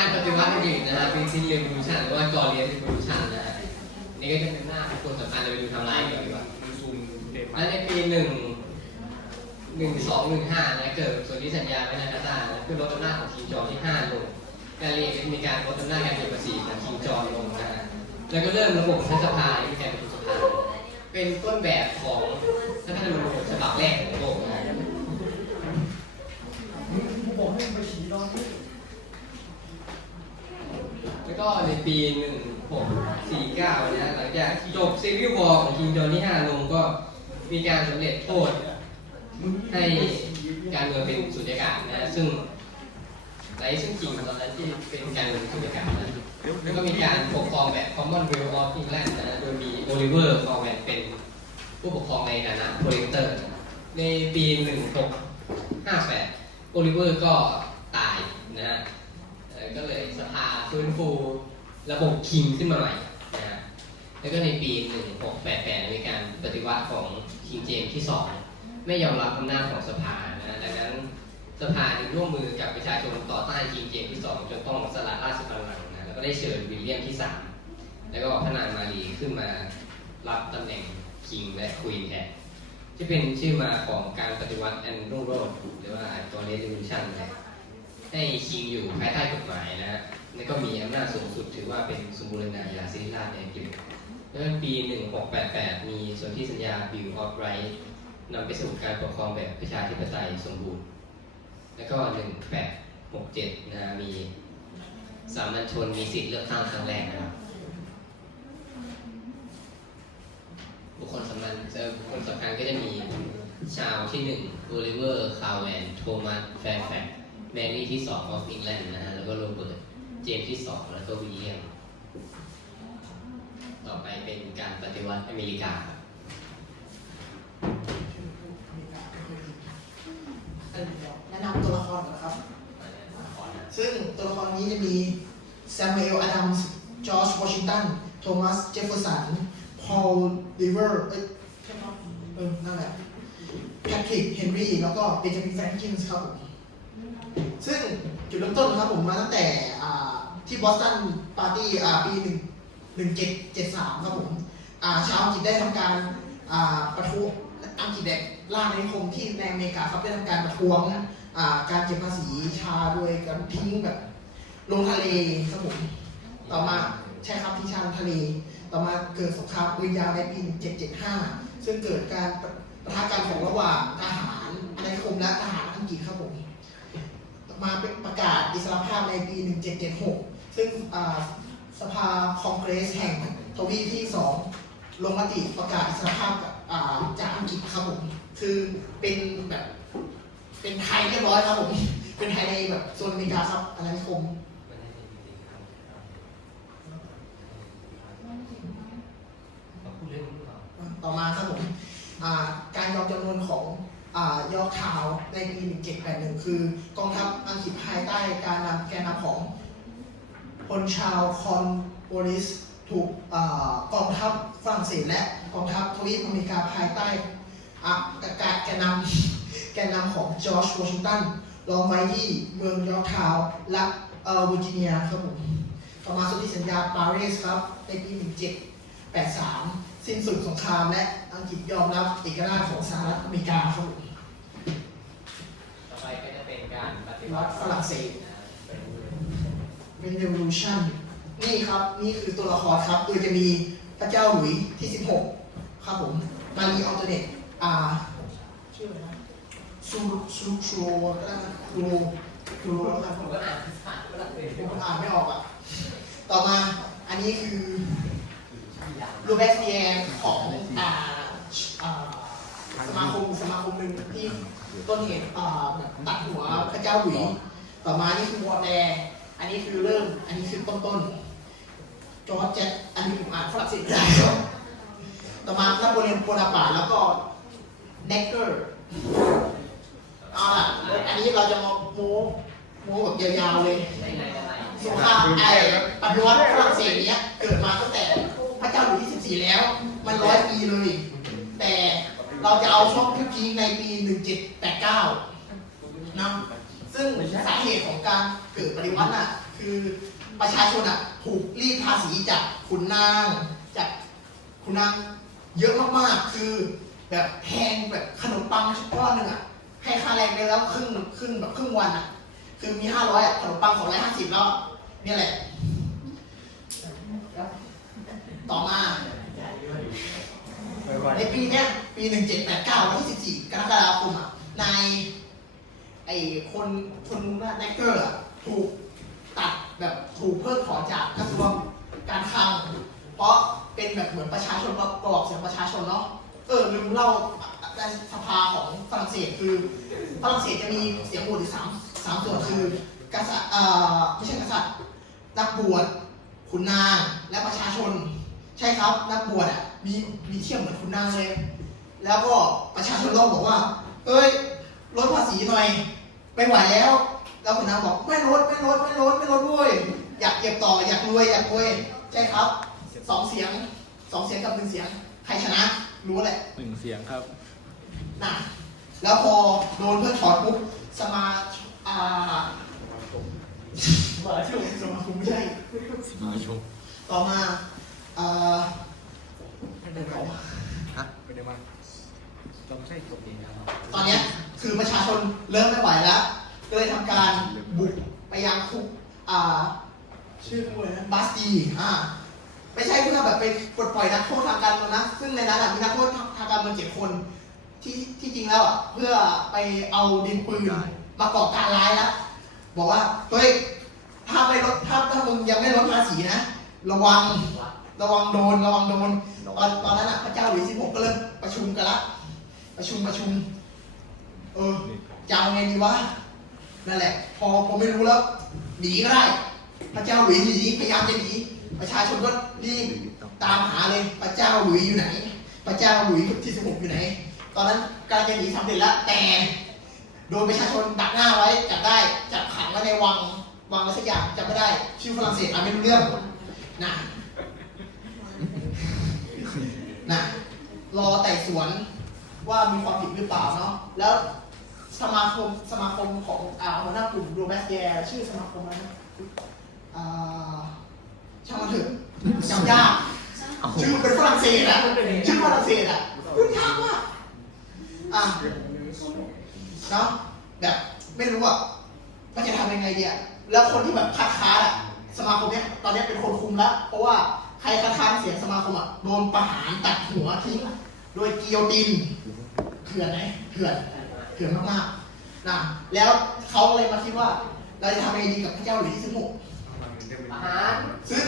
การปฏิวัติอื่นๆนะฮะเป็นซินเรียนรูชันหรือว่ากอเรียนรูชันนะฮะนี่ก็จะเป็นหน้าของคนสำคัญเราไปดูไทำลายก่อนดีกว่าดูซูมเต็มและในปีหนึ่งหนึ่งสองหนึ่งห้านะเกิดส่วนที่สัญญาไว้ในนาตานะคือลดอำนาจของคิงจอร์ที่ห้าลงการเรียนมีการลดอำนาจการเก็บภาษีของคิงจอร์ลงนะฮะแล้วก็เริ่มระบบรัฐสภาที่มีการประชุมสภาเป็นต้นแบบของรัฐธรรมนูญฉบับแรกของโลกนะฮะบอกให้ไปฉี่นอนที่แล้ว ก็ในปี 1649นะหลังจากจบซีวิลวอร์ของคิงจอห์นที่5ลงก็มีการสำเร็จโทษให้การเมืองเป็นสุญญากาศนะ ซึ่งไรซึ่งคิงตอนนั้นที่เป็นการเมืองสุญญากาศนะแล้วก็มีการปกครองแบบ Commonwealth of England นะ โดยมีโอลิเวอร์คอร์แวนเป็นผู้ปกครองในฐานะโปรเลเตอร์ ในปี 1658 โอลิเวอร์ก็ตายนะฮะก็เลยสภา ฟื้นฟูระบบคิงขึ้นมาใหม่นะฮะแล้วก็ในปี 1688 มีการปฏิวัติของคิงเจมส์ที่ 2 ไม่ยอมรับอำนาจของสภานะดังนั้นสภาจึงร่วมมือกับประชาชนต่อต้านคิงเจมส์ที่ 2 จนต้องสละราชบัลลังก์นะแล้วก็ได้เชิญวิลเลียมที่ 3 แล้วก็พระนางมารีขึ้นมารับตำแหน่งคิงและควีนแทนที่เป็นชื่อมาของการปฏิวัติแอนโรโรหรือว่าตัวเรดิวชันนะให้คิงอยู่ภายใต้กฎหมายนะฮะ แล้วก็มีอำนาจสูงสุดถือว่าเป็นสมบูรณาญาสิริราชย์ในอังกฤษแล้วปี 1688 มีส่วนที่สัญญา Bill of Rights นำไปสู่การปกครองแบบประชาธิปไตยสมบูรณ์ แล้วก็ 1867 นะมีสามัญชนมีสิทธิเลือกตั้งครั้งแรกนะครับบุคคลสำคัญจอบุคคลสำคัญก็จะมีชาวที่หนึ่งโอลิเวอร์ คาร์แวน โทมัส แฟร์แฟกแมรี่ที่สองออฟอิงแลนด์นะฮะ แล้วก็โรเบิร์ต มส์ที่สองแล้วก็วิลเลียม ต่อไปเป็นการปฏิวัติอเมริกาครับแนะนำตัวละครก่อนนะครับ ซึ่งตัวละครนี้จะมีแซม u อลอดัมส์จอร์จวอชิงตัน โทมัส เจฟเฟอร์สัน พอลลิเวอร์ เอ้ยใช่ไหมเออนั่นแหละ แพทริก เฮนรี่ แล้วก็เบนจามินแฟรงกินส์ครับผมซึ่งจุดเริ่มต้นครับผมมาตั้งแต่อ่า ที่บอสตันปาร์ตี้อ่าปีหนึ่งหนึ่งเจ็ดเจ็ดสามครับผมอ่าชาวอังกฤษได้ทำการอ่าประท้วงอังกฤษได้ล่าอาณานิคมที่ในอเมริกาครับได้ทำการประท้วงอ่าการเก็บภาษีชาโดยการทิ้งแบบลงทะเลครับผมต่อมาใช่ครับที่ชาลงทะเล ต่อมาเกิดสงครามปืนยาวในปี 1775 ซึ่งเกิดการประทะกันของระหว่างทหารอาณานิคมและทหารอังกฤษครับผมมาประกาศอิสรภาพในปี 1776 ซึ่งสภาคองเกรสแห่งทวีปที่ 2 ลงมติประกาศอิสรภาพกับอ่าจากอังกฤษครับผม คือเป็นแบบเป็นไทยเรียบร้อยครับผม เป็นไทยในแบบโซนอเมริกาครับอาณานิคมต่อมาครับผมการยอมจำนวนของอยอร์กทาในปี 1781 คือกองทัพอังกฤษภายใต้การนำแกนนำของ พลชาวคอนโวลิสถูกกองทัพฝรั่งเศสและกองทัพทวีปอเมริกาภายใต้อะการแกนนำแกนนำของจอร์จวอชิงตันลอมไว้ที่เมืองยอร์ทาวและเอ่อเวอร์จิเนียครับผมต่อมาสนธิสัญญาปารีสครับในปี 1783 สิ้นสุดสงครามและอังกฤษยอมรับเอกราชของสหรัฐอเมริกาครับผมต่อไปก็จะเป็นการปฏิรัวัติฝรั่งเศส revolution นี่ครับ นี่คือตัวละครครับโดยจะมีพระเจ้าหลุยที่ 16 ครับผมมารีออลเทเนตอ่าชื่ออะไรนะซูซูชูโรก็ได้นะคูโรคูโรแล้วกันผมก็อ่านภาษาฝรั่งเศสผมอ่านไม่ออกอะ ต่อมาอันนี้คือรูเบสเนียของอ่าอ่าสมาคมสมาคมหนึ่งที่ต้นเหตุอ่าแบบตัดหัวพระเจ้าหลุย ต่อมานี่คือวอร์แดร์ อันนี้คือเริ่ม อันนี้คือต้นต้นจอร์จเจ็ตอันนี้ผมอ่านฝรั่งเศสได้ครับต่อมานโปเลียนโบนาปาร์ตแล้วก็เนกเกอร์เอาล่ะอันนี้เราจะมาโม้โม้แบบยาวๆเลยสงครามไอ้ปฏิวัติฝรั่งเศสเนี้ยเกิดมาตั้งแต่พระเจ้าหลุยส์ที่ 14 แล้ว มันร้อยปีเลย แต่เราจะเอาช่วงพีคๆในปี 1789นะ ซึ่งสาเหตุของการเกิดปฏิวัติน่ะคือประชาชนอะถูกรีดภาษีจากขุนนางจากขุนนางเยอะมากๆ คือแบบแพงแบบขนมปังก้อนหนึ่งอะให้ค่าแรงไปแล้วครึ่งครึ่งแบบครึ่งวันอะ คือมีห้าร้อยอะขนมปังสองร้อยห้าสิบแล้วนี่แหละ ต่อมาในปีเนี้ยปีหนึ่งเจ็ดแปดเก้าวันที่สิบสี่กรกฎาคมอะนาย ไอ้คนคนนั้นแนกเกอร์อะถูกตัดแบบถูกเพิกถอนจากกระทรวงการคลังเพราะเป็นแบบเหมือนประชาชนกรอกเสียงประชาชนเนาะเออลืมเล่าในสภาของฝรั่งเศสคือฝรั่งเศสจะมีเสียงโหวตอีกสามสามส่วนคือกษัตริย์เอ่อไม่ใช่กษัตริย์นักบวชขุนนางและประชาชน ใช่ครับนักบวชอะมีมีเทียบเหมือนคุณนางเลย แล้วก็ประชาชนโลกบอกว่า เอ้ยลดภาษีหน่อย ไม่ไหวแล้วแล้วคุณนางบอกไม่ลดไม่ลดไม่ลดไม่ลดด้วยอยากเก็บต่ออยากรวยอยากรวยใช่ครับสองเสียงสองเสียงกับหนึ่งเสียงใครชนะ รู้แหละหนึ่งเสียงครับนะแล้วพอโดนเพื่อถอนปุ๊บสมาอ่าสมาชิกสมาคมไม่ใช่สมาชมต่อมาเอ่อ ฮะไม่ได้มาต้องใช่ตัวเองนะครับ ตอนเนี้ยคือประชาชนเริ่ม ไม่ไหวแล้วก็เลยทำการบุกไปยังคุกอ่าชื่อคุกอะไรนะบาสตีอ่าไม่ใช่เพื่อแบบไปปลดปล่อยนักโทษทางการเมืองนะ ซึ่งในนั้นมีนักโทษทางการเมืองเจ็ดคน ที่ที่จริงแล้วอะเพื่อไปเอาดินปืนมาก่อการร้ายแล้วบอกว่าเฮ้ยถ้าไม่ลดถ้าถ้ามึงยังไม่ลดภาษีนะ ระวังระวังโดนระวังโดนตอนตอนนั้นอะพระเจ้าหลุยส์ที่หกก็เริ่มประชุมกันละประชุมประชุม เออ จะเอาไงดีวะนั่นแหละ พอผมไม่รู้แล้วหนีก็ได้ พระเจ้าหลุยส์หนีพยายามจะหนีประชาชนก็รีบตามหาเลยพระเจ้าหลุยส์อยู่ไหน พระเจ้าหลุยส์ที่สิบหกอยู่ไหน ตอนนั้นการจะหนีสำเร็จแล้วแต่ โดนประชาชนดักหน้าไว้จับได้จับขังไว้ในวังวังอะไรสักอย่างจับไม่ได้ ชื่อฝรั่งเศสอ่านไม่รู้เรื่องนะนะรอไต่สวนว่ามีความผิดหรือเปล่าเนาะแล้ว สมาคมสมาคมของอ่าหัวหน้ากลุ่มโรแบสแกชื่อสมาคมอะไรนะอ่าช่างมันเถอะจำยากชื่อเป็นฝรั่งเศสอะชื่อฝรั่งเศสอะพูดยากมากอะเนาะแบบไม่รู้อะว่าจะทำยังไงดีอะแล้วคนที่แบบคัดค้านอะสมาคมเนี้ยตอนเนี้ยเป็นคนคุมแล้วเพราะว่าใครคัดค้านเสียงสมาคมอะโดนประหารตัดหัวทิ้งโดยกิโยตินเถื่อนไหมเถื่อน เถื่อนมากๆนะแล้วเขาเลยมาคิดว่าเราจะทำยังไงดีกับพระเจ้าหลุยส์ที่สิบหกประหารซึ่ง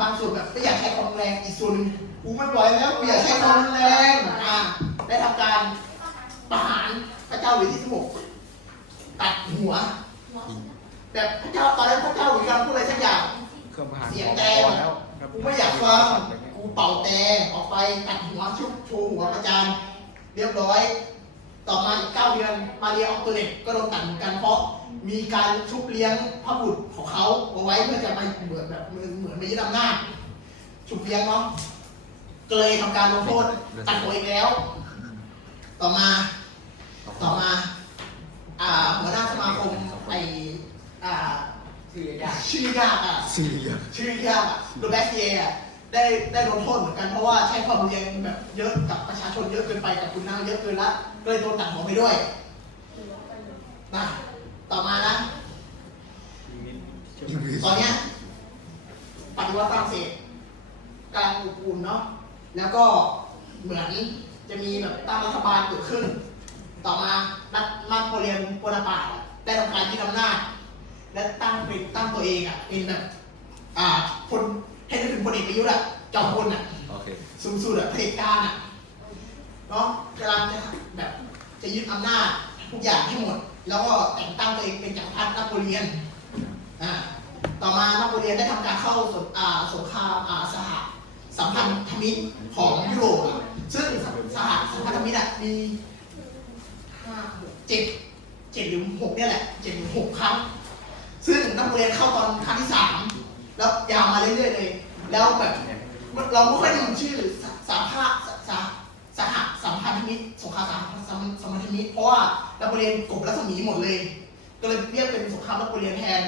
บางส่วนแบบไม่อยากใช้ความแรงอีกส่วนนึงกูไม่ไหวแล้วกูอยากใช้ความแรงอ่าได้ทำการประหารพระเจ้าหลุยส์ที่สิบหกตัดหัวแบบพระเจ้าตอนนั้นพระเจ้าหลุยส์กำลังพูดอะไรสักอย่างเสียงแต่แล้วครับกูไม่อยากฟังกูเป่าแต่ออกไปตัดหัวชุบโชว์หัวประจานเรียบร้อย ต่อมาอีกเก้าเดือนมาเรียออกตัวเด็กก็โดนตัดเหมือนกันเพราะมีการชุบเลี้ยงพระบุตรของเขาเอาไว้เพื่อจะไปเหมือนแบบเหมือนเหมือนมายึดอำนาจชุบเลี้ยงเนาะก็เลยทำการลงโทษตัดหัวอีกแล้ว ต่อมาต่อมาอ่าหัวหน้าสมาคมไออ่าชื่อยากชื่อยากอะสี่อยางชื่อยากอะโรแบสเซียอะ ได้ได้โดนโทษเหมือนกันเพราะว่าใช้ความรุนแรงแบบเยอะกับประชาชนเยอะเกินไปกับคุณนางเยอะเกินละก็เลยโดนตัดหัวไปด้วยนะต่อมานะตอนเนี้ยปฏิวัติฝรั่งเศสกำลังอบอุ่นเนาะแล้วก็เหมือนจะมีแบบตั้งรัฐบาลเกิดขึ้น ต่อมานักมาโปเลียนโบนาปาร์ได้ทำการยึดอำนาจและตั้งเป็นตั้งตัวเองอะเป็นแบบอ่าคน ให้นึกถึงพลเอกประยุทธ์อะจอมพลอะโอเค สูงสุดอะเผด็จการอะเนาะกำลังจะแบบจะยึดอำนาจทุกอย่างให้หมด แล้วก็แต่งตั้งตัวเองเป็นจักรพรรดินโปเลียนอ่าต่อมานโปเลียนได้ทำการเข้าสงอ่าสงครามอ่าสหสัมพันธมิตรของยุโรปอะซึ่งสหสัมพันธมิตรอะมีห้าหกเจ็ดเจ็ดหรือหกเนี่ยแหละเจ็ดหรือหกครั้ง ซึ่งนโปเลียนเข้าตอนครั้งที่สาม แล้วยาวมาเรื่อยๆเลย แล้วแบบเราไม่ค่อยได้ยินชื่อสาภาพสสสหสัมพันธมิตรสงครามสหสัมสัมพันธมิตรเพราะว่านโปเลียนกบรัศมีหมดเลย ก็เลยเรียกเป็นสงครามนโปเลียนแทน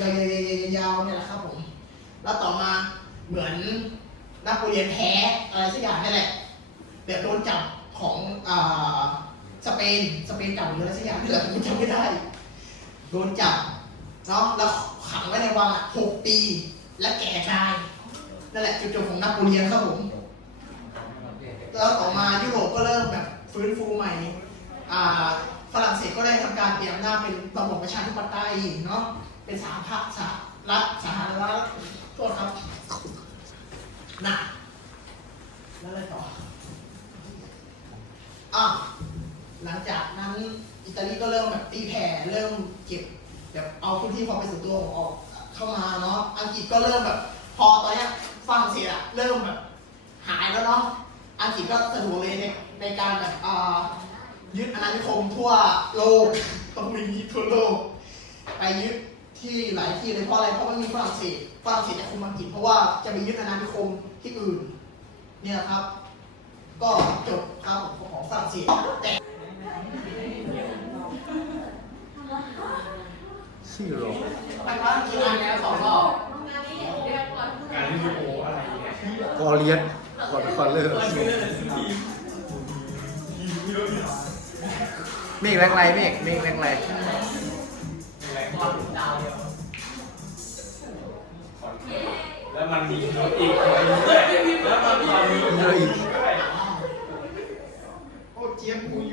ยาวๆๆๆๆเนี่ยแหละครับผม แล้วต่อมาเหมือนนโปเลียนแพ้อะไรสักอย่างนี่แหละแบบโดนจับของอ่าสเปนสเปนจับหรืออะไรสักอย่างนี่แหละผมจำไม่ได้ โดนจับ เนาะแล้วขังไว้ในวังอะหกปี และแก่ตายนั่นแหละจุดจบของนโปเลียนครับผม แล้วต่อมายุโรปก็เริ่มแบบฟื้นฟูใหม่อ่าฝรั่งเศสก็ได้ทำการเปลี่ยนอำนาจเป็นระบบประชาธิปไตยเนาะเป็นสาภาคสหรัฐสาธารณรัฐโทษครับน่ะแล้วอะไรต่ออะหลังจากนั้นอิตาลีก็เริ่มแบบตีแผ่เริ่มเก็บ แบบเอาพื้นที่ความเป็นส่วนตัวออกเข้ามาเนาะอังกฤษก็เริ่มแบบ พอตอนเนี้ยฝรั่งเศสอะเริ่มแบบหายแล้วเนาะอังกฤษก็สะดวกเลยในในการแบบอ่ายึดอาณานิคมทั่วโลกต้องมีทั่วโลก ไปยึดที่หลายที่เลยเพราะอะไรเพราะไม่มีฝรั่งเศสฝรั่งเศสจะคุมอังกฤษเพราะว่าจะไปยึดอาณานิคมที่อื่น เนี่ยครับ ก็จบครับของฝรั่งเศสแต่ ชื่อรไปว่าคืออ่านแล้วสองรอบการเล่นโออะไรเนี่อเลียนกอดอลเลอร์เมฆแรงไรเมฆเมฆแรงไรแล้วมันมีรถอีกแล้วมันมีรถอีกโอ้เจี๊ยบมุย